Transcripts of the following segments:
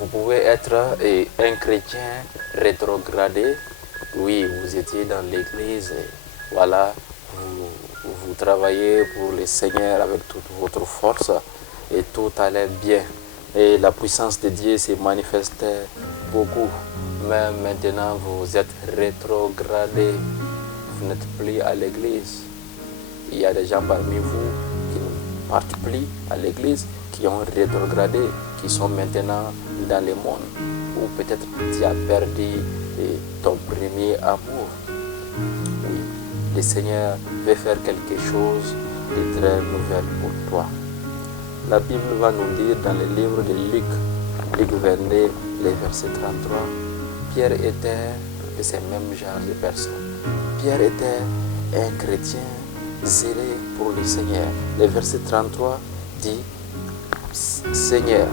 vous pouvez être un chrétien rétrogradé. Oui, vous étiez dans l'église, voilà, vous travaillez pour le Seigneur avec toute votre force et tout allait bien. Et la puissance de Dieu se manifestait beaucoup. Mais maintenant, vous êtes rétrogradé. Vous n'êtes plus à l'église. Il y a des gens parmi vous qui ne partent plus à l'église, qui ont rétrogradé, qui sont maintenant dans le monde. Ou peut-être tu as perdu ton premier amour. Oui, le Seigneur veut faire quelque chose de très nouvel pour toi. La Bible va nous dire dans le livre de Luc 22, le verset 33, Pierre était de ce même genre de personne. Pierre était un chrétien zélé pour le Seigneur. Le verset 33 dit, Seigneur,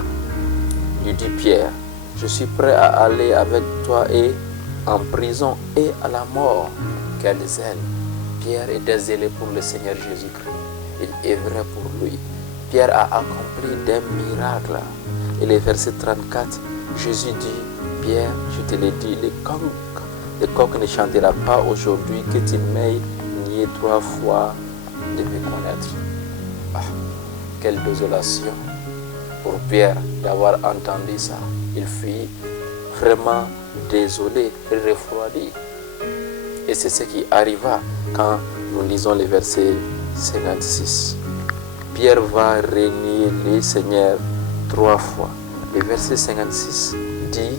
lui dit Pierre, je suis prêt à aller avec toi et en prison et à la mort. Quel zèle! Pierre était zélé pour le Seigneur Jésus-Christ. Il œuvrait pour lui. Pierre a accompli des miracles. Et le verset 34, Jésus dit, Pierre, je te l'ai dit, le coq ne chantera pas aujourd'hui que tu m'aies nié 3 fois de me connaître. Ah, quelle désolation pour Pierre d'avoir entendu ça. Il fut vraiment désolé et refroidi. Et c'est ce qui arriva quand nous lisons le verset 56. Pierre va renier le Seigneur 3 fois. Le verset 56 dit,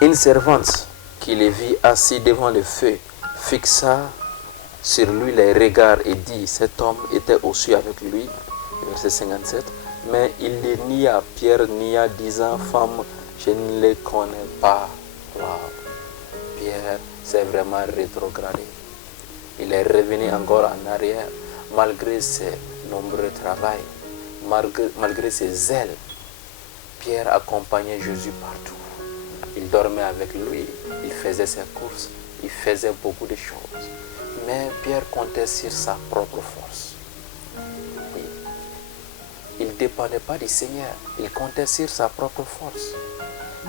une servante qui le vit assis devant le feu fixa sur lui les regards et dit, cet homme était aussi avec lui. Verset 57. Mais il le nia, Pierre nia, disant, femme, je ne les connais pas. Wow. Pierre s'est vraiment rétrogradé. Il est revenu encore en arrière, malgré ses nombreux travaux, malgré ses zèles. Pierre accompagnait Jésus partout. Il dormait avec lui, il faisait ses courses, il faisait beaucoup de choses. Mais Pierre comptait sur sa propre force. Oui. Il ne dépendait pas du Seigneur, il comptait sur sa propre force.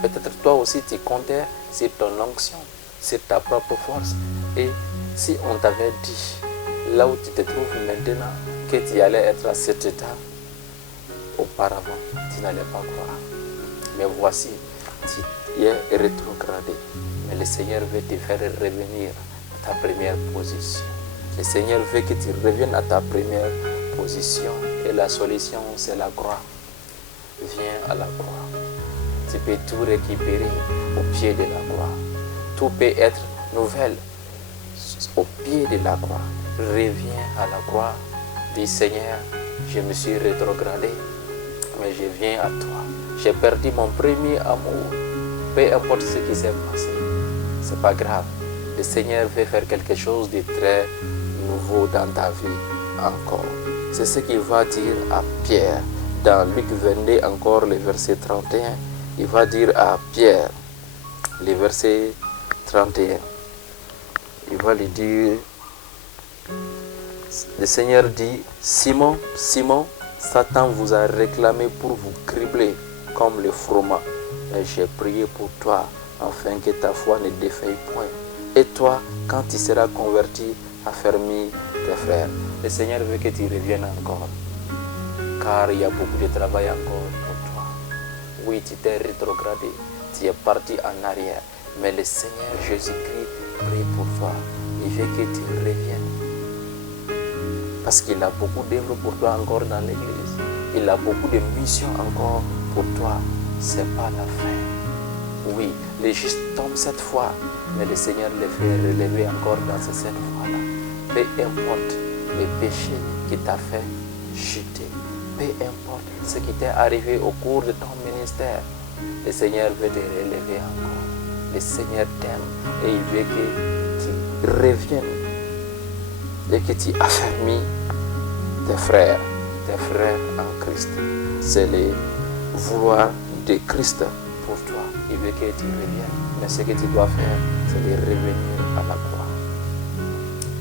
Peut-être toi aussi tu comptais sur ton onction, sur ta propre force. Et si on t'avait dit, là où tu te trouves maintenant, que tu allais être à cet état, auparavant, tu n'allais pas croire. Mais voici, tu es rétrogradé. Mais le Seigneur veut te faire revenir à ta première position. Le Seigneur veut que tu reviennes à ta première position. Et la solution, c'est la croix. Viens à la croix. Tu peux tout récupérer au pied de la croix. Tout peut être nouvelle au pied de la croix. Reviens à la croix. Dis Seigneur, je me suis rétrogradé, mais je viens à toi. J'ai perdu mon premier amour. Peu importe ce qui s'est passé, c'est pas grave. Le Seigneur veut faire quelque chose de très nouveau dans ta vie encore. C'est ce qu'il va dire à Pierre. Dans Luc 22, encore le verset 31, il va dire à Pierre, le verset 31, il va lui dire, le Seigneur dit, Simon, Simon, Satan vous a réclamé pour vous cribler comme le froment. Mais j'ai prié pour toi, afin que ta foi ne défaille point. Et toi, quand tu seras converti, affermis tes frères. Le Seigneur veut que tu reviennes encore. Car il y a beaucoup de travail encore pour toi. Oui, tu t'es rétrogradé, tu es parti en arrière. Mais le Seigneur Jésus-Christ prie pour toi. Il veut que tu reviennes. Parce qu'il a beaucoup d'œuvres pour toi encore dans l'église. Il a beaucoup de missions encore pour toi. Ce n'est pas la fin. Oui, les justes tombent 7 fois, mais le Seigneur les fait relever encore dans ces 7 fois-là. Peu importe le péché qui t'a fait chuter, peu importe ce qui t'est arrivé au cours de ton ministère, le Seigneur veut te relever encore. Le Seigneur t'aime et il veut que tu reviennes et que tu affermis tes frères en Christ. C'est le vouloir de Christ pour toi. Il veut que tu reviennes. Mais ce que tu dois faire, c'est de revenir à la croix.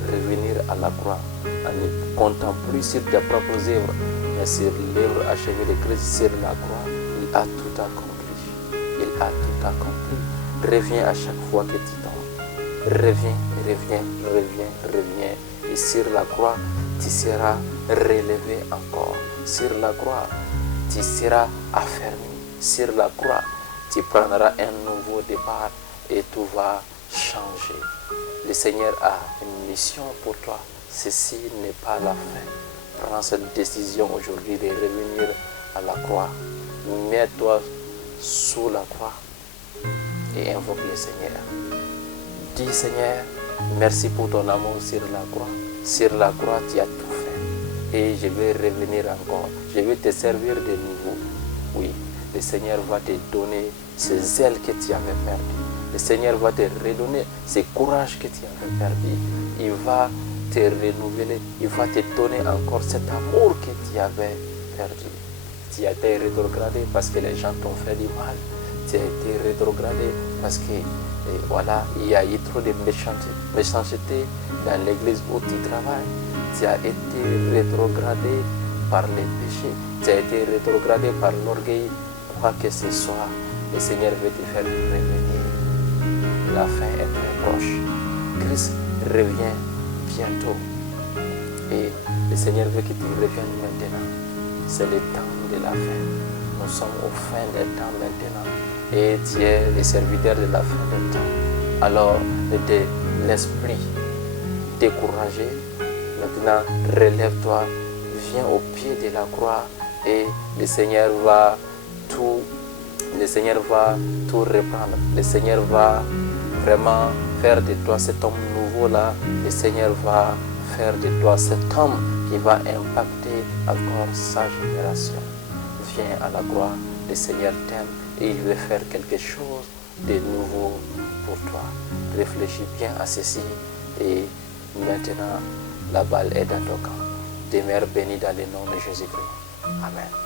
Revenir à la croix en ne comptant plus sur tes propres œuvres, mais mais sur l'œuvre achevée de Christ sur la croix, il a tout accompli. Il a tout accompli. Reviens à chaque fois que tu tombes. Reviens, reviens, reviens, reviens. Et sur la croix, tu seras relevé encore. Sur la croix, tu seras affermi. Sur la croix, tu prendras un nouveau départ et tout va changer. Le Seigneur a une mission pour toi. Ceci n'est pas la fin. Prends cette décision aujourd'hui de revenir à la croix. Mets-toi sous la croix et invoque le Seigneur. Dis Seigneur, merci pour ton amour sur la croix. Sur la croix, tu as tout fait. Et je vais revenir encore. Je vais te servir de nouveau. Oui, le Seigneur va te donner ces ailes que tu avais perdues. Le Seigneur va te redonner ce courage que tu avais perdu. Il va te renouveler. Il va te donner encore cet amour que tu avais perdu. Tu as été rétrogradé parce que les gens t'ont fait du mal. Tu as été rétrogradé parce que voilà, il y a eu trop de méchanceté dans l'église où tu travailles. Tu as été rétrogradé par les péchés. Tu as été rétrogradé par l'orgueil. Quoi que ce soit, le Seigneur veut te faire revenir. La fin est très proche. Christ revient bientôt. Et le Seigneur veut que tu reviennes maintenant. C'est le temps de la fin. Nous sommes au fin des temps maintenant. Et tu es le serviteur de la fin des temps. Alors, ne te laisse plus décourager. Maintenant, relève-toi. Viens au pied de la croix. Et le Seigneur va tout reprendre. Le Seigneur va vraiment faire de toi cet homme nouveau-là. Le Seigneur va faire de toi cet homme qui va impacter encore sa génération. Viens à la croix, le Seigneur t'aime et il veut faire quelque chose de nouveau pour toi. Réfléchis bien à ceci et maintenant la balle est dans ton camp. Demeure béni dans le nom de Jésus-Christ. Amen.